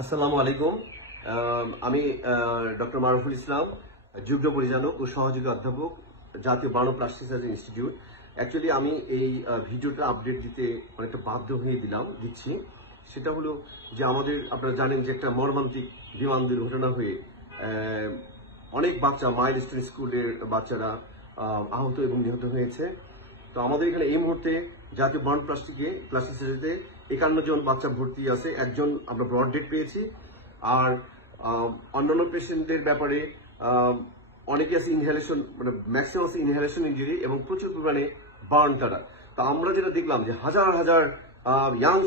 আসসালামু আলাইকুম। আমি ডক্টর মারুফুল ইসলাম, যুগ্ম পরিচালক ও সহযোগী অধ্যাপক, জাতীয় burn plastic surgery institute. Actually আমি এই ভিডিওটা আপডেট দিতে অনেকটা বাধ্য হয়ে দিচ্ছি। সেটা হলো যে আপনারা জানেন যে একটা মর্মান্তিক বিমান দুর্ঘটনা হয়ে অনেক বাচ্চা মাইলস্টোন স্কুলের বাচ্চারা আহত এবং নিহত হয়েছে। তো আমাদের এখানে এই মুহূর্তে জাতীয় বার্ন প্লাস্টিক সার্জারিতে 51 জন বাচ্চা ভর্তি আছে। একজন আমরা ব্রড ডেট পেয়েছি। আর অন্যান্য পেশেন্টদের ব্যাপারে অনেকে আছে ইনহেলেশন, মানে ম্যাক্সিমাম আছে ইনহেলেশন ইনজুরি এবং প্রচুর পরিমাণে বার্ন তারা। তো আমরা যেটা দেখলাম যে হাজার হাজার ইয়াং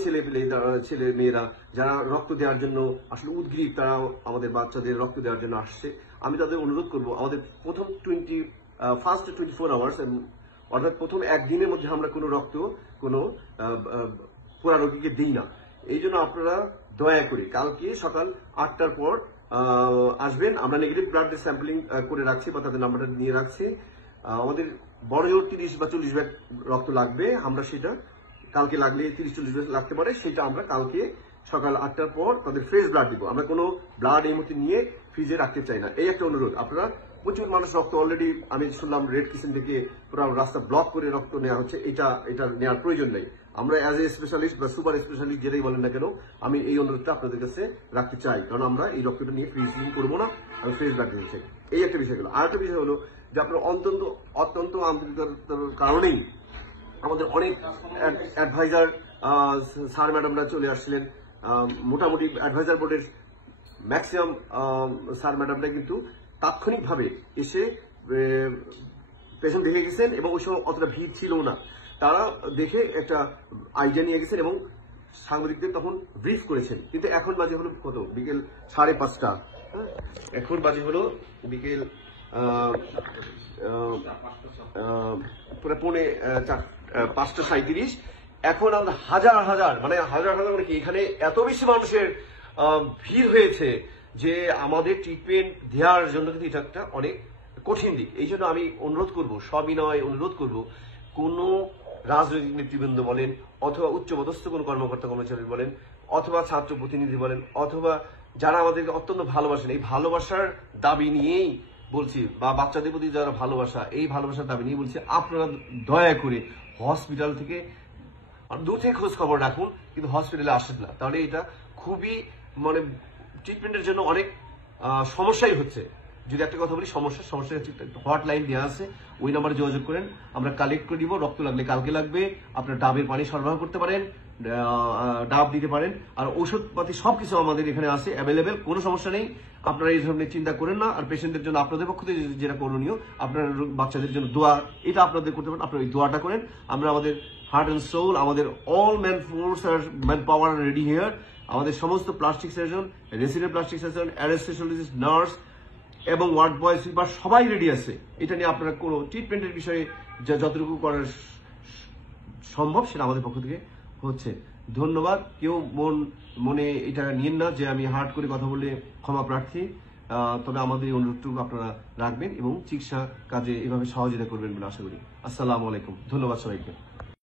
ছেলে মেয়েরা যারা রক্ত দেওয়ার জন্য আসলে উদ্গ্রীব, তারা আমাদের বাচ্চাদের রক্ত দেওয়ার জন্য আসছে। আমি তাদের অনুরোধ করব, আমাদের প্রথম ফার্স্ট 24 আওয়ার্স অর্থাৎ প্রথম একদিনের মধ্যে আমরা কোনো রক্ত কোনো পুরা রোগীকে দিই না। এই জন্য আপনারা দয়া করে কালকে সকাল 8টার পর আসবেন। আমরা নেগেটিভ ব্লাড স্যাম্পলিং করে রাখছি বা তাদের নাম্বারটা নিয়ে রাখছি। আমাদের বড় জোর 30 বা 40 ব্যাগ রক্ত লাগবে। আমরা সেটা কালকে লাগলে 30-40 ব্যাগ লাগতে পারে, সেটা আমরা কালকে সকাল 8টার পর তাদের ফ্রেশ ব্লাড দিব। আমরা কোনো ব্লাড এই মুহূর্তে নিয়ে ফ্রিজে রাখতে চাই না। এই একটা অনুরোধ। আপনারা প্রচুর মানুষ রক্ত অলরেডি আমি শুনলাম রেড কিচেন থেকে পুরো রাস্তা ব্লক করে রক্ত নেওয়া হচ্ছে। এটা নেওয়ার প্রয়োজন নেই। আমরা অ্যাজ এ স্পেশালিস্ট বা সুপার স্পেশালিস্ট যেটাই বলেন না কেন, আমি এই অনুরোধটা আপনাদের কাছে রাখতে চাই, কারণ আমরা এই রক্তটা নিয়ে ফ্রিজিং করবো না, আমি ফ্রেশ ব্লাড দিতে চাই। এই একটা বিষয় হলো। আর একটা বিষয় হলো যে আপনার অত্যন্ত আন্তরিকতার কারণেই আমাদের অনেক অ্যাডভাইজার স্যার ম্যাডামরা চলে আসছিলেন। মোটামুটি অ্যাডভাইজার বোর্ডের ম্যাক্সিমাম স্যার ম্যাডামরা কিন্তু তাৎক্ষণিকভাবে এসে পেশেন্ট দেখে গেছেন এবং ওই সময় অতটা ভিড় ছিল না। তারা দেখে একটা আইডিয়া নিয়ে গেছেন এবং সাংবাদিকদের তখন ব্রিফ করেছেন। কিন্তু এখন বাজে হলো কত, বিকেল 5:30। এখন বাজে হলো বিকেল পুরো 5:37। এখন আমরা হাজার হাজার মানে কি এখানে এত বেশি মানুষের ভিড় হয়েছে যে আমাদের ট্রিটমেন্ট দেওয়ার জন্য কিন্তু এটা একটা অনেক কঠিন দিক। এই জন্য আমি অনুরোধ করব, সবিনয় অনুরোধ করব, কোনো রাজনৈতিক নেতৃবৃন্দ বলেন অথবা উচ্চপদস্থ কোনো কর্মকর্তা কর্মচারী বলেন অথবা ছাত্র প্রতিনিধি বলেন অথবা যারা আমাদেরকে অত্যন্ত ভালোবাসেন, এই ভালোবাসার দাবি নিয়েই বলছি, বা বাচ্চাদের প্রতি যারা ভালোবাসা, এই ভালোবাসার দাবি নিয়ে বলছি, আপনারা দয়া করে হসপিটাল থেকে দূর থেকে খোঁজ খবর রাখুন, কিন্তু হসপিটালে আসেন না। তাহলে এটা খুবই মানে ট্রিটমেন্টের জন্য অনেক সমস্যাই হচ্ছে। যদি একটা কথা বলি, সমস্যা হটলাইন দেওয়া আছে, ওই নাম্বারে যোগাযোগ করেন। আমরা কালেক্ট করে দিব। রক্ত লাগলে কালকে লাগবে। আপনার ডাবের পানি সরবরাহ করতে পারেন, ডাব দিতে পারেন, আর ঔষধপাতি সবকিছু আমাদের এখানে আছে অ্যাভেলেবেল। কোনো সমস্যা নেই। আপনারা এই ধরনের চিন্তা করেন না। আর পেশেন্টদের জন্য আপনাদের পক্ষ থেকে যেটা করণীয়, আপনার বাচ্চাদের জন্য দোয়া, এটা আপনাদের করতে পারেন। আপনারা এই দোয়াটা করেন। আমরা আমাদের হার্ট অ্যান্ড সোল, আমাদের all man power ready here. আমাদের সমস্ত plastic surgeon, resident plastic surgeon, anaesthesiologist, nurse এবং ওয়ার্ড বয়, সুইপার সবাই রেডি আছে। এটা নিয়ে আপনারা কোনো ট্রিটমেন্টের বিষয়ে যতটুকু করার সম্ভব সেটা আমাদের পক্ষ থেকে হচ্ছে। ধন্যবাদ। কেউ মনে এটা নিয়েন না যে আমি হার্ড করে কথা বলে ক্ষমা প্রার্থী। তবে আমাদের এই অনুরোধটুকু আপনারা রাখবেন এবং চিকিৎসা কাজে এভাবে সহযোগিতা করবেন বলে আশা করি। আসসালামু আলাইকুম। ধন্যবাদ সবাইকে।